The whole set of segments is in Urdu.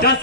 10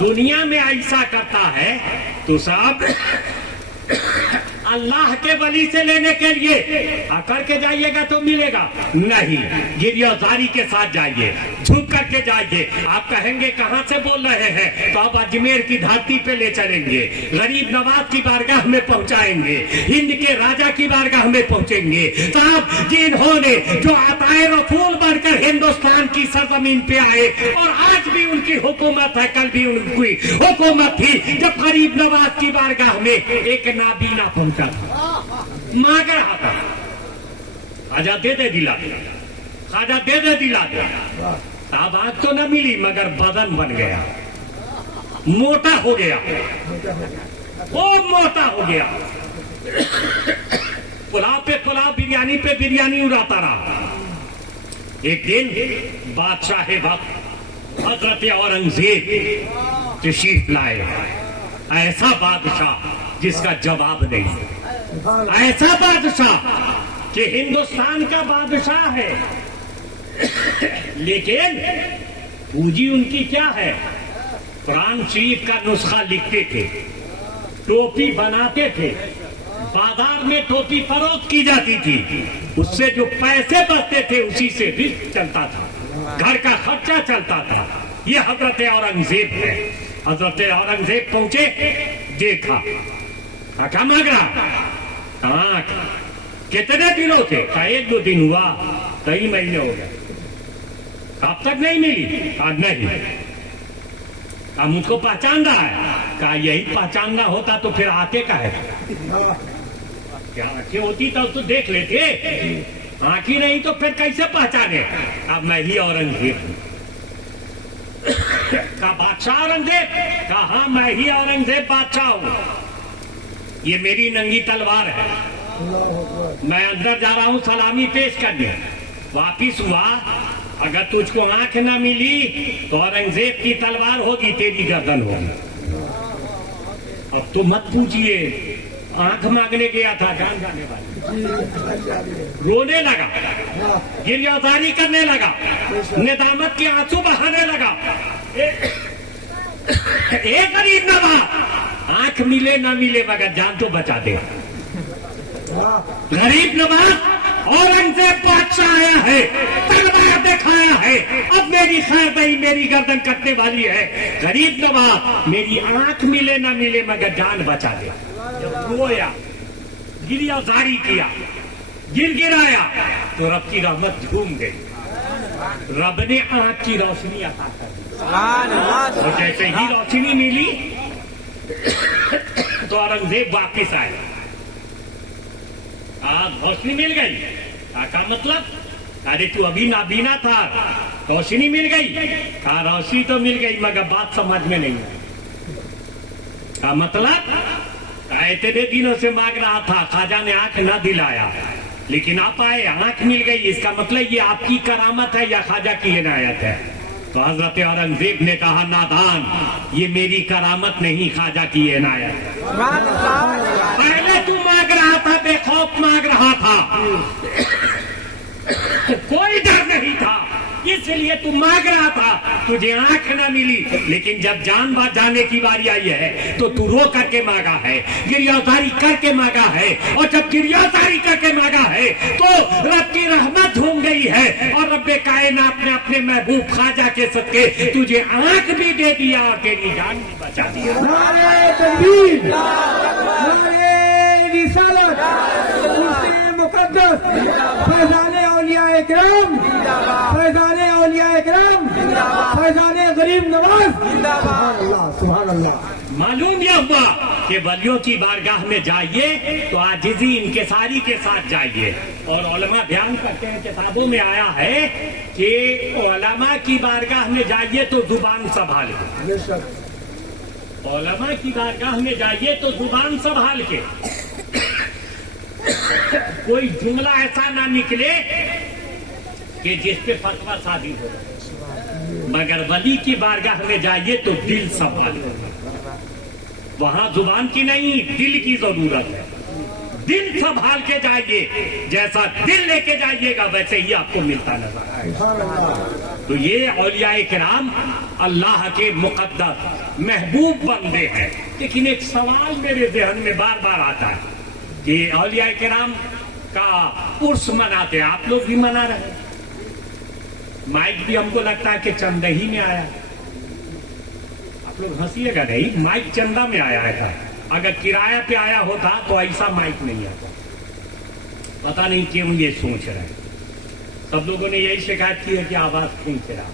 دنیا میں ایسا کرتا ہے تو صاحب اللہ کے ولی سے لینے کے لیے کر کے جائیے گا تو ملے گا نہیں، گریزاری کے ساتھ جائیے، جھک کر کے جائیے. آپ کہیں گے کہاں سے بول رہے ہیں تو آپ اجمیر کی دھرتی پہ لے چلیں گے، غریب نواز کی بارگاہ میں پہنچائیں گے، ہند کے راجا کی بارگاہ میں پہنچیں گے. صاحب جنہوں نے جو عطائے رسول بڑھ کر ہندوستان کی سرزمین پہ آئے اور آج بھی ان کی حکومت ہے، کل بھی ان کی حکومت تھی. جب غریب نواز کی بارگاہ میں ایک نابینا پہنچا مانگ رہا تھا، خواجہ دے دے دلا دیا، خواجہ دے دے دلا دیا. صاحب آنکھ تو نہ ملی مگر بدن بن گیا، موٹا ہو گیا، خوب موٹا ہو گیا. پلاؤ پہ پلاؤ، بریانی پہ بریانی اڑاتا رہا. ایک دن بادشاہ وقت حضرت اورنگزیب تشریف لائے. ایسا بادشاہ جس کا جواب نہیں، ایسا بادشاہ کہ ہندوستان کا بادشاہ ہے لیکن پونجی ان کی کیا ہے؟ قرآن شریف کا نسخہ لکھتے تھے، ٹوپی بناتے تھے، بازار میں ٹوپی فروخت کی جاتی تھی، اس سے جو پیسے بچتے تھے اسی سے رزق چلتا تھا، گھر کا خرچہ چلتا تھا. یہ حضرت اورنگزیب ہے. حضرت اورنگزیب پہنچے، دیکھا کیا مانگ رہا؟ کتنے دنوں سے؟ کہا 1-2 دن ہوا، کئی مہینے ہو گئے. اب تک نہیں ملی؟ کہا نہیں. کہا مجھ کو پہچان رہا ہے؟ کہا یہی پہچاننا ہوتا تو پھر آتے کا ہے، کیا آنکھیں ہوتی تو دیکھ لیتے، آنکھیں نہیں تو پھر کیسے پہچانے؟ اب میں ہی اورنگزیب ہوں. کہا بادشاہ اورنگزیب؟ کہا ہاں میں ہی اورنگزیب بادشاہ ہوں. یہ میری ننگی تلوار ہے، میں اندر جا رہا ہوں سلامی پیش کرنے. واپس ہوا، اگر تجھ کو آنکھ نہ ملی تو اورنگزیب کی تلوار ہوگی، تیری گردن ہوگی. اب تو مت پوچھئے، آنکھ مانگنے گیا تھا جان جانے والا، رونے لگا، گریزاری کرنے لگا، ندامت کے آنسو بہانے لگا. ایک غریب نواز، آنکھ ملے نہ ملے مگر جان تو بچا دے. غریب نواز اورنگزیب بادشاہ آیا ہے، تلوار دکھایا ہے، اب میری خیر نہیں، میری گردن کٹنے والی ہے. غریب نواز میری آنکھ ملے نہ ملے مگر جان بچا دے. جب رویا، گریزاری کیا، گر گرایا تو رب کی رحمت جھوم گئی. رب نے آنکھ کی روشنی عطا کر دی، اور جیسے ہی روشنی ملی تو اورنگزیب واپس آئے. روشنی مل گئی. کا مطلب؟ ارے تو ابھی نابینا تھا، روشنی مل گئی. کہا روشنی تو مل گئی مگر بات سمجھ میں نہیں آئی. کا مطلب؟ اتنے دنوں سے مانگ رہا تھا، خواجہ نے آنکھ نہ دلایا، لیکن آپ آئے، آنکھ مل گئی. اس کا مطلب یہ آپ کی کرامت ہے یا خواجہ کی عنایت ہے؟ تو حضرت اورنگزیب نے کہا نادان، یہ میری کرامت نہیں، خواجہ کی عنایت. پہلے تو مانگ رہا تھا، بے خوف مانگ رہا تھا، کوئی ڈر نہیں تھا، اس لیے تو مانگ رہا تھا، تجھے آنکھ نہ ملی. لیکن جب جان بات جانے کی باری آئی ہے تو تو رو کر کے مانگا ہے، گریزاری کر کے مانگا ہے، اور جب گریزاری کر کے مانگا ہے تو رب کی رحمت جھوم گئی ہے، اور رب کائنات نے اپنے محبوب خواجہ کے صدقے تجھے آنکھ بھی دے دیا اور تیری جان بھی بچا دیا. نعرہ تکبیر، نعرہ رسالت، کرسی مقدس، فیضان اولیاء کرام، فیضان اولیاء کرام، فیضان غریب نواز. سبحان اللہ، سبحان اللہ. معلوم یہ ہوا کہ ولیوں کی بارگاہ میں جائیے تو عاجزی انکساری کے ساتھ جائیے. اور علماء بیان کرتے ہیں، کتابوں میں آیا ہے کہ علماء کی بارگاہ میں جائیے تو زبان سنبھال کے، علماء کی بارگاہ میں جائیے تو زبان سنبھال کے، کوئی جملہ ایسا نہ نکلے کہ جس پہ فتویٰ صادر ہو. مگر ولی کی بارگاہ میں جائیے تو دل سنبھال کے، وہاں زبان کی نہیں دل کی ضرورت ہے. دل سنبھال کے جائیے، جیسا دل لے کے جائیے گا ویسے ہی آپ کو ملتا نظر آئے گا. تو یہ اولیاء کرام اللہ کے مقدس محبوب بندے ہیں. لیکن ایک سوال میرے ذہن میں بار بار آتا ہے کہ اولیاء کرام کا عرس مناتے ہیں, آپ لوگ بھی منا رہے ہیں. مائک بھی ہم کو لگتا ہے کہ چندہ ہی میں آیا. آپ لوگ ہنسیے گا نہیں, مائک چندہ میں آیا تھا. اگر کرایہ پہ آیا ہوتا تو ایسا مائک نہیں آتا. پتا نہیں کیوں یہ سوچ رہے ہیں. سب لوگوں نے یہی شکایت کی ہے کہ آواز کھینچ رہا,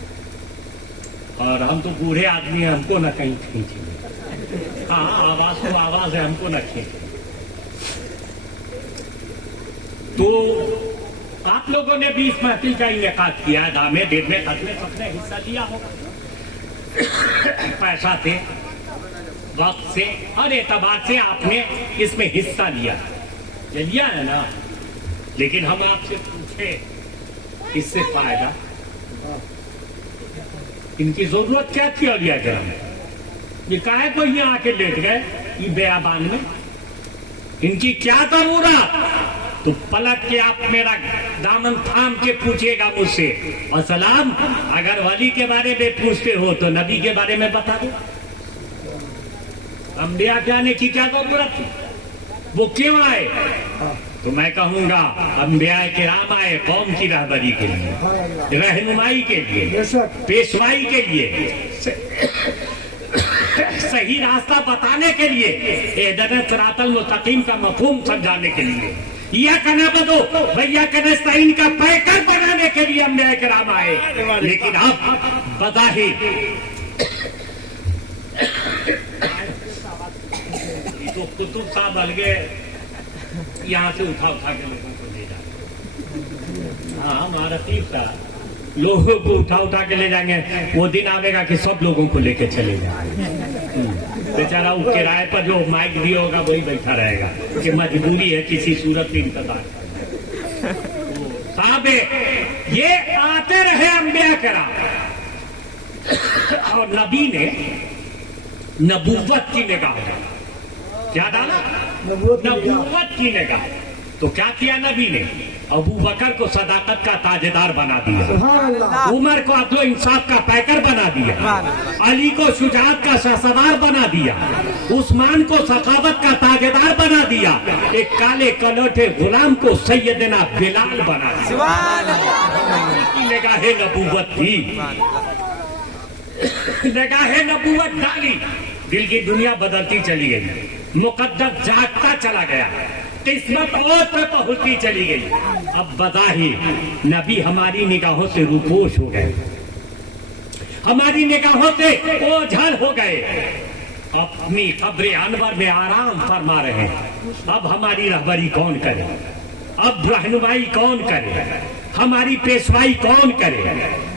اور ہم تو بوڑھے آدمی ہیں, ہم کو نہ کہیں کھینچیں. ہاں آواز تو آواز ہے, ہم کو نہ کھینچیں. تو آپ لوگوں نے بھی اس محفل کا انعقاد کیا ہے. دامے دینے خدمے سب نے حصہ لیا ہوگا, پیسہ سے, وقت سے, ہر اعتبار سے آپ نے اس میں حصہ لیا. یہ لیا ہے نا. لیکن ہم آپ سے پوچھے اس سے فائدہ, ان کی ضرورت کیا تھی اولیاء کرام؟ یہ کاہے کو یہاں آ کے لیٹ گئے یہ بیابان میں؟ ان کی کیا ضرورت؟ تو پلٹ کے آپ میرا دامن تھام کے پوچھیے گا مجھ سے, اور سلام اگر ولی کے بارے میں پوچھتے ہو تو نبی کے بارے میں بتا دو. انبیاء کے آنے کی کیا ضرورت تھی؟ وہ کیوں آئے؟ تو میں کہوں گا انبیاء کرام آئے قوم کی رہبری کے لیے, رہنمائی کے لیے, پیشوائی کے لیے, صحیح راستہ بتانے کے لیے, اہدنا صراط المستقیم کا مفہوم سمجھانے کے لیے, یا نعبدو و ایاک نستعین کا پیکر بنانے کے لیے انبیاء کرام آئے. لیکن اب بظاہر تو کتب صاحب الگے یہاں سے اٹھا کے لوگوں کو لے جائیں. ہاں ہمارا تیب تھا, لوگوں کو اٹھا کے لے جائیں گے. وہ دن آئے گا کہ سب لوگوں کو لے کے چلے جائیں. بیچارہ وہ کرائے پر جو مائک دیا ہوگا وہی بیٹھا رہے گا کہ مجبوری ہے کسی صورت میں انتظار کرنا. صاحب یہ آتے رہے انبیاء کرام, اور نبی نے نبوت کی نگاہ کیا ڈالا؟ نبوت کی نگاہ. تو کیا کیا نبی نے؟ ابو بکر کو صداقت کا تاجدار بنا دیا, عمر کو عدل و انصاف کا پیکر بنا دیا, علی کو شجاعت کا شہسوار بنا دیا, عثمان کو سخاوت کا تاجدار بنا دیا, ایک کالے کلوٹے غلام کو سیدنا بلال بنا دیا. نگاہ نبوت تھی, نگاہ نبوت ڈالی. دل کی دنیا بدلتی چلی گئی, مقدر جاگتا چلا گیا, قسمت اور پہ پہنچتی چلی گئی. اب بظاہر نبی ہماری نگاہوں سے روپوش ہو گئے, ہماری نگاہوں سے اوجھل ہو گئے, اپنی قبر انور میں آرام فرما رہے ہیں. اب ہماری رہبری کون کرے؟ اب رہنمائی کون کرے؟ ہماری پیشوائی کون کرے؟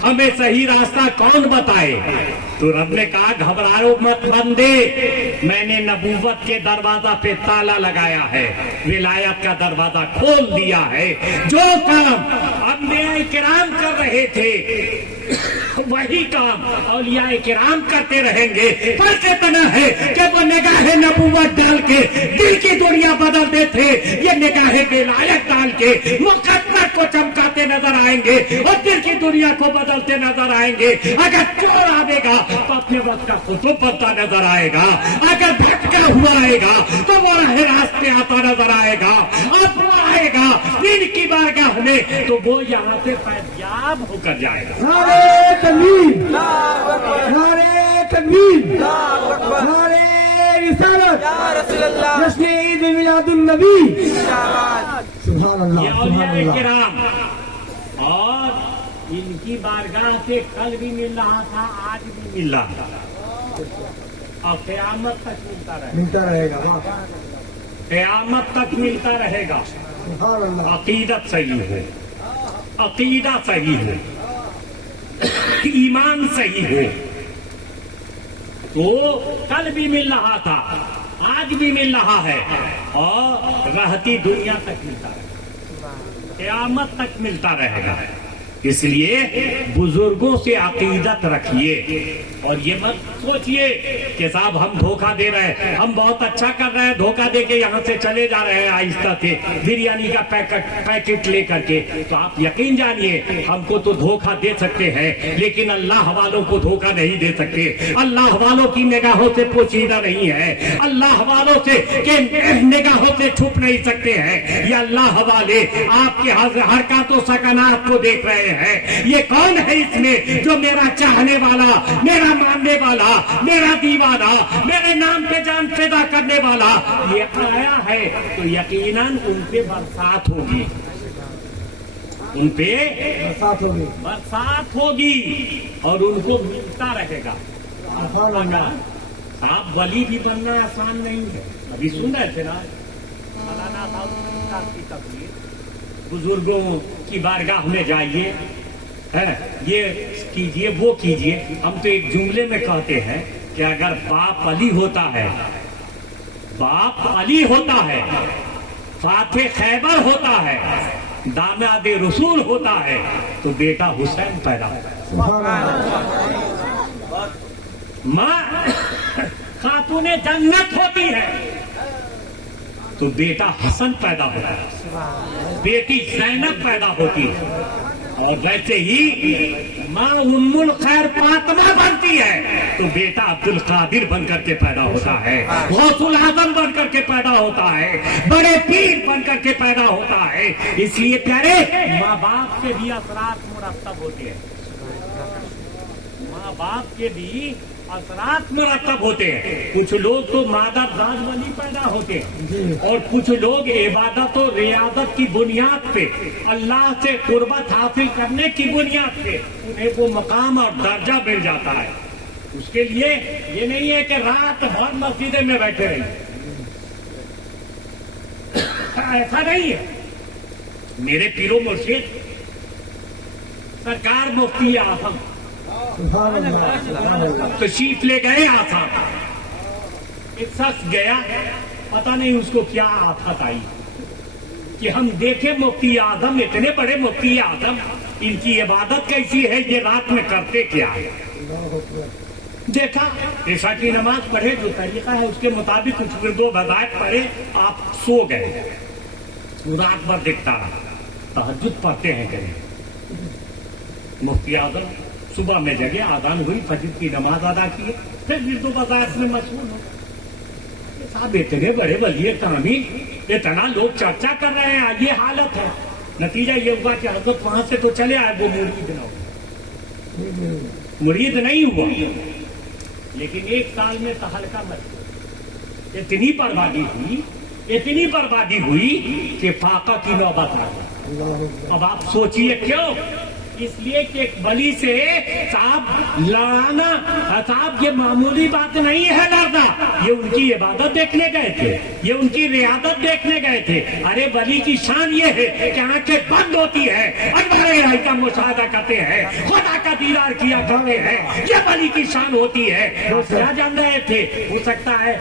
ہمیں صحیح راستہ کون بتائے؟ تو رب نے کہا گھبراؤ مت بندے, میں نے نبوت کے دروازہ پہ تالا لگایا ہے, ولایت کا دروازہ کھول دیا ہے. جو کام انبیاء کرام کر رہے تھے وہی کام اولیاء کرام کرتے رہیں گے. فرق اتنا ہے کہ وہ نگاہ نبوت ڈال کے دل کی دنیا بدلتے تھے, یہ نگاہ ولایت ڈال کے مقدر کو چمکاتے نظر آئیں گے اور دل کی دنیا کو بدلتے نظر آئیں گے. اگر چور آئے گا تو اپنے وقت کا خطب بنتا نظر آئے گا, اگر بھٹکا ہوا رہے گا تو وہ راہ راستے آتا نظر آئے گا. اب وہ آئے گا دین کی بارگاہ میں تو وہ یہاں سے فیضیاب ہو کر جائے گا. نعرے تکبیر, نعرے تکبیر, نعرے رسالت, جشن عید میلاد النبی. سبحان اللہ, یہ سبحان اولیاء اللہ. کرام, اور ان کی بارگاہ سے کل بھی مل رہا تھا, آج بھی مل رہا تھا, اور قیامت تک ملتا رہے گا, قیامت تک ملتا رہے گا. سبحان اللہ. عقیدت صحیح ہے, عقیدہ صحیح ہے, ایمان صحیح ہے. تو کل بھی مل رہا تھا, آج بھی مل رہا ہے, اور رہتی دنیا تک ملتا رہے گا, قیامت تک ملتا رہے گا. اس لیے بزرگوں سے عقیدت رکھیے اور یہ مت سوچئے کہ صاحب ہم دھوکہ دے رہے ہیں، ہم بہت اچھا کر رہے ہیں، دھوکہ دے کے یہاں سے چلے جا رہے ہیں آہستہ سے بریانی کا پیکٹ لے کر کے، تو آپ یقین جانیے ہم کو تو دھوکہ دے سکتے ہیں لیکن اللہ والوں کو دھوکہ نہیں دے سکتے۔ اللہ والوں کی نگاہوں سے پوشیدہ نہیں ہے، اللہ والوں سے کہ نگاہوں سے چھپ نہیں سکتے ہیں۔ یہ اللہ والے آپ کے حرکات و سکنات کو دیکھ رہے ہیں۔ یہ کون ہے اس میں جو میرا چاہنے والا، میرا ماننے والا، میرا دیوانہ، میرے نام پہ جان فدا کرنے والا یہ آیا ہے؟ تو یقیناً ان پہ برسات ہوگی، ان پہ برسات ہوگی، برسات ہوگی اور ان کو ملتا رہے گا۔ سبحان اللہ۔ آپ ولی بھی بننا آسان نہیں ہے۔ ابھی سن رہے تھے نا مولانا صاحب کی تقریر، بزرگوں کی بارگاہ میں جائیے، یہ کیجئے وہ کیجئے۔ ہم تو ایک جملے میں کہتے ہیں کہ اگر باپ علی ہوتا ہے، باپ علی ہوتا ہے، فاتح خیبر ہوتا ہے، داماد رسول ہوتا ہے، تو بیٹا حسین پیدا ہوتا ہے۔ سبحان اللہ۔ ماں خاتون جنت ہوتی ہے تو بیٹا حسن پیدا ہوتا ہے، بیٹی زینب پیدا ہوتی ہے، اور ویسے ہی ماں ام الخیر فاطمہ بنتی ہے تو بیٹا عبد القادر بن کر کے پیدا ہوتا ہے، غوث الاعظم بن کر کے پیدا ہوتا ہے، بڑے پیر بن کر کے پیدا ہوتا ہے۔ اس لیے پیارے ماں باپ کے بھی اثرات مرتب ہوتے ہیں، ماں باپ کے بھی اثرات مرتب ہوتے ہیں۔ کچھ لوگ تو مادہ داج والی پیدا ہوتے ہیں اور کچھ لوگ عبادت و ریاضت کی بنیاد پہ، اللہ سے قربت حاصل کرنے کی بنیاد پہ انہیں وہ مقام اور درجہ مل جاتا ہے۔ اس کے لیے یہ نہیں ہے کہ رات بھر مسجدیں میں بیٹھے رہیے، ایسا نہیں ہے۔ میرے پیرو مرشد سرکار مفتی اعظم سبحان اللہ، سبحان اللہ۔ تشریف لے گئے آسام، ایک شخص گیا، پتہ نہیں اس کو کیا آفت آئی کہ ہم دیکھیں مفتی اعظم، اتنے بڑے مفتی اعظم، ان کی عبادت کیسی ہے، یہ رات میں کرتے کیا ہے۔ اللہ اکبر۔ دیکھا عشاء کی نماز پڑھے، جو طریقہ ہے اس کے مطابق کچھ پھر وہ وظائف پڑھے، آپ سو گئے، رات بھر دیکھتا رہا، تہجد پڑھتے ہیں کہ مفتی اعظم صبح میں جگہ، آذان ہوئی، فجر کی نماز ادا کی، پھر گرد و وظائف میں مشغول ہو گئے۔ صاحب اتنے بڑے ولی کامل، اتنا لوگ چرچا کر رہے ہیں، یہ حالت ہے۔ نتیجہ یہ ہوا کہ حضرت وہاں سے تو چلے آئے، وہ مرید نہ ہوا، مرید نہیں ہوا، لیکن ایک سال میں تہلکہ مچ گیا۔ اتنی بربادی ہوئی، اتنی بربادی ہوئی کہ فاقہ کی نوبت آ گئی۔ اللہ اکبر۔ اب آپ سوچئے کیوں؟ اس لیے کہ ایک ولی سے صاحب لڑانا، صاحب یہ معمولی بات نہیں ہے لڑنا، یہ ان کی عبادت دیکھنے گئے تھے، یہ ان کی ریاضت دیکھنے گئے تھے۔ ارے ولی کی شان یہ ہے کہ آنکھیں بند ہوتی ہے، انوار الہی کا مشاہدہ کرتے ہیں، خدا کا دیدار کیا کرتے ہیں، یہ ولی کی شان ہوتی ہے۔ وہ کیا جان رہے تھے؟ ہو سکتا ہے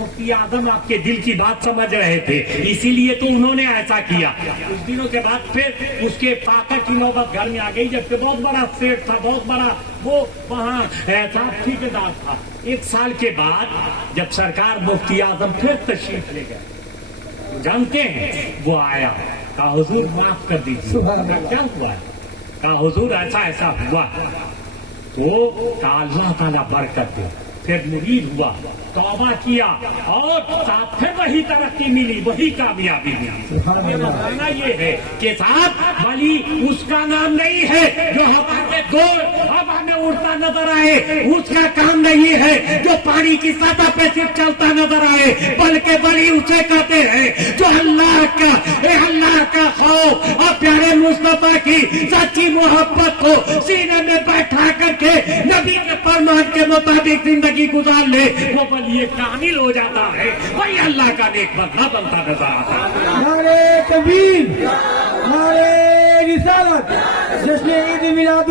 مفتی اعظم آپ کے دل کی بات سمجھ رہے تھے، اسی لیے تو انہوں نے ایسا کیا۔ کچھ دنوں کے بعد پھر اس کے فاقہ کی نوبت گھر میں آ گئی، جبکہ بہت بڑا سیٹ تھا، بہت بڑا وہ وہاں صاحب ٹھیکیدار تھا۔ ایک سال کے بعد جب سرکار مفتی اعظم پھر تشریف لے گئے، جانتے ہیں وہ آیا، کہا حضور معاف کر دیجیے، کیا ہوا ہے؟ کہا حضور ایسا ایسا ہوا، تو کہا اللہ تعالیٰ برکت دے۔ پھر مرید ہوا، توبہ کیا، اور ساتھ پھر وہی ترقی ملی، وہی کامیابی ملی۔ یہ بتانا یہ ہے کہ صاحب ولی اس کا نام نہیں ہے جو ہوا میں اڑتا نظر آئے، اس کا کام نہیں ہے جو پانی کی سطح پہ صرف چلتا نظر آئے، بلکہ ولی اسے کہتے ہیں جو اللہ کا خوف اور پیارے مصطفیٰ کی سچی محبت کو سینے میں بیٹھا کر کے نبی کے فرمان کے مطابق زندگی گزار لے، وہ ولی کامل ہو جاتا ہے، وہی اللہ کا نیک بندہ بنتا نظر آتا ہے۔ نعرے تکبیر، نعرے رسالت، جشن عید میلاد